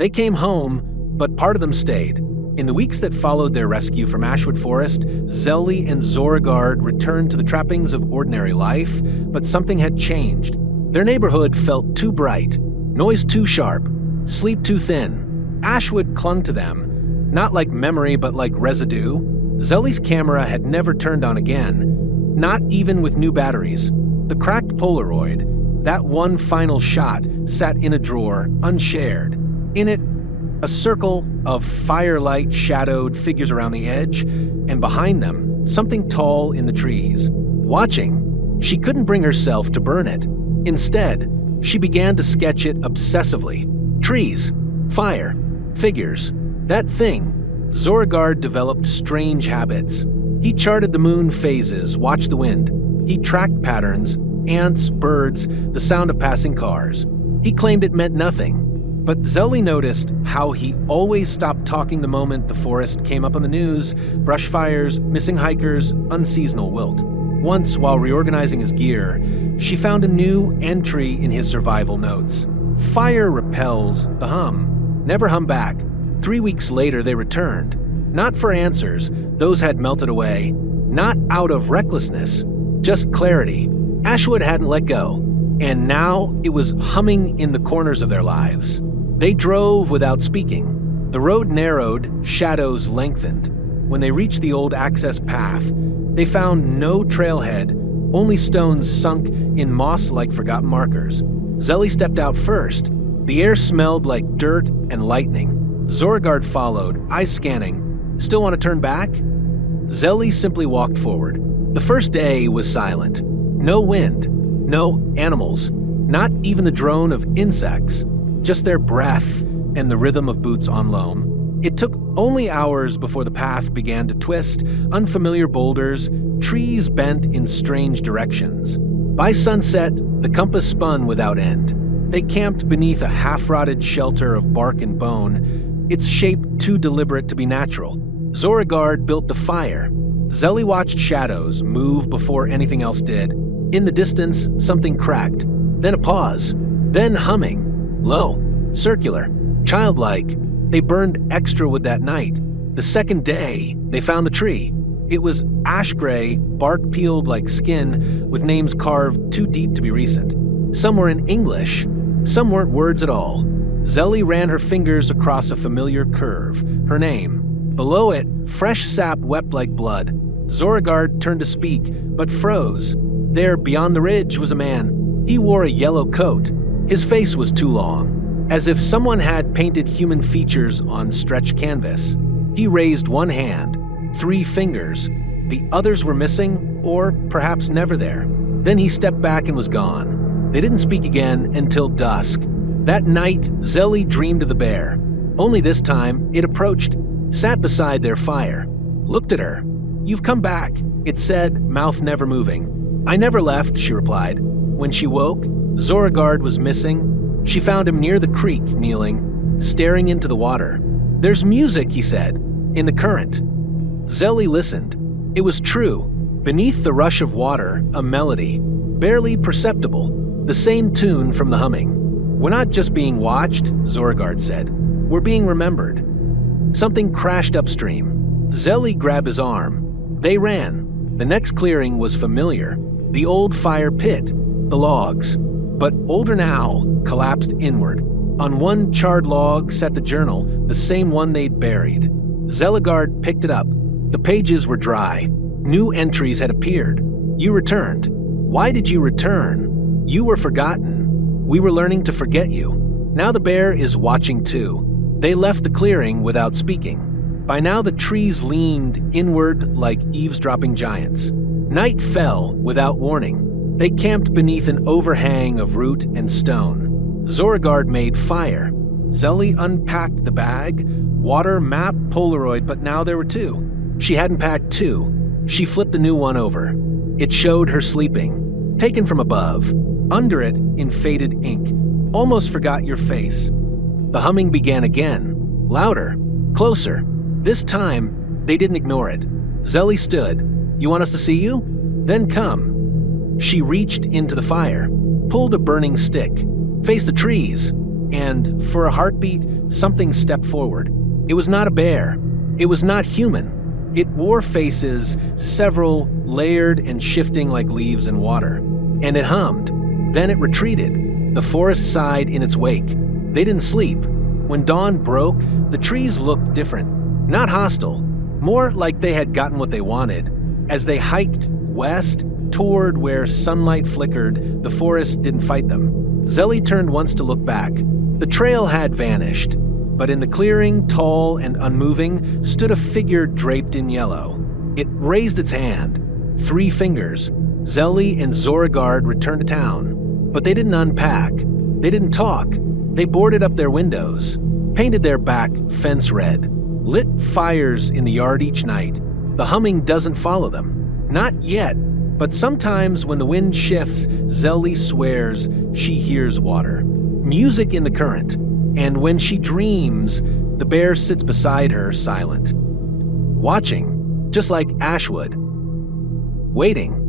They came home, but part of them stayed. In the weeks that followed their rescue from Ashwood Forest, Zelli and Zorigard returned to the trappings of ordinary life, but something had changed. Their neighborhood felt too bright, noise too sharp, sleep too thin. Ashwood clung to them, not like memory but like residue. Zelli's camera had never turned on again, not even with new batteries. The cracked Polaroid, that one final shot, sat in a drawer, unshared. In it, a circle of firelight shadowed figures around the edge, and behind them, something tall in the trees. Watching, she couldn't bring herself to burn it. Instead, she began to sketch it obsessively. Trees, fire, figures, that thing. Zorigard developed strange habits. He charted the moon phases, watched the wind. He tracked patterns, ants, birds, the sound of passing cars. He claimed it meant nothing. But Zelli noticed how he always stopped talking the moment the forest came up on the news: brush fires, missing hikers, unseasonal wilt. Once, while reorganizing his gear, she found a new entry in his survival notes. Fire repels the hum. Never hum back. 3 weeks later, they returned. Not for answers, those had melted away. Not out of recklessness, just clarity. Ashwood hadn't let go, and now it was humming in the corners of their lives. They drove without speaking. The road narrowed, shadows lengthened. When they reached the old access path, they found no trailhead, only stones sunk in moss like forgotten markers. Zelli stepped out first. The air smelled like dirt and lightning. Zorigard followed, eyes scanning. Still want to turn back? Zelli simply walked forward. The first day was silent. No wind, no animals, not even the drone of insects. Just their breath and the rhythm of boots on loam. It took only hours before the path began to twist, unfamiliar boulders, trees bent in strange directions. By sunset, the compass spun without end. They camped beneath a half-rotted shelter of bark and bone, its shape too deliberate to be natural. Zorigard built the fire. Zelli watched shadows move before anything else did. In the distance, something cracked. Then a pause. Then humming. Low, circular, childlike. They burned extra wood that night. The second day, they found the tree. It was ash gray, bark peeled like skin, with names carved too deep to be recent. Some were in English, some weren't words at all. Zelli ran her fingers across a familiar curve, her name. Below it, fresh sap wept like blood. Zorigard turned to speak, but froze. There, beyond the ridge, was a man. He wore a yellow coat. His face was too long, as if someone had painted human features on stretched canvas. He raised one hand, 3 fingers. The others were missing, or perhaps never there. Then he stepped back and was gone. They didn't speak again until dusk. That night, Zelli dreamed of the bear. Only this time, it approached, sat beside their fire, looked at her. "You've come back," it said, mouth never moving. "I never left," she replied. When she woke, Zorigard was missing. She found him near the creek, kneeling, staring into the water. "There's music," he said, "in the current." Zelli listened. It was true. Beneath the rush of water, a melody, barely perceptible, the same tune from the humming. "We're not just being watched," Zorigard said. "We're being remembered." Something crashed upstream. Zelli grabbed his arm. They ran. The next clearing was familiar. The old fire pit, the logs. But older now, collapsed inward. On one charred log sat the journal, the same one they'd buried. Zorigard picked it up. The pages were dry. New entries had appeared. "You returned. Why did you return? You were forgotten. We were learning to forget you. Now the bear is watching too." They left the clearing without speaking. By now the trees leaned inward like eavesdropping giants. Night fell without warning. They camped beneath an overhang of root and stone. Zorigard made fire. Zelli unpacked the bag. Water, map, Polaroid, but now there were 2. She hadn't packed 2. She flipped the new one over. It showed her sleeping, taken from above. Under it, in faded ink, "Almost forgot your face." The humming began again, louder, closer. This time, they didn't ignore it. Zelli stood. "You want us to see you? Then come." She reached into the fire, pulled a burning stick, faced the trees. and for a heartbeat, something stepped forward. It was not a bear. It was not human. It wore faces, several layered and shifting like leaves in water. And it hummed. Then it retreated. The forest sighed in its wake. They didn't sleep. When dawn broke, the trees looked different. Not hostile. More like they had gotten what they wanted. As they hiked west toward where sunlight flickered, the forest didn't fight them. Zelly turned once to look back. The trail had vanished, but in the clearing, tall and unmoving, stood a figure draped in yellow. It raised its hand. 3 fingers. Zelly and Zoragard returned to town. But they didn't unpack. They didn't talk. They boarded up their windows, painted their back fence red, lit fires in the yard each night. The humming doesn't follow them. Not yet, but sometimes when the wind shifts, Zelly swears she hears water. Music in the current. And when she dreams, the bear sits beside her silent. Watching, just like Ashwood. Waiting.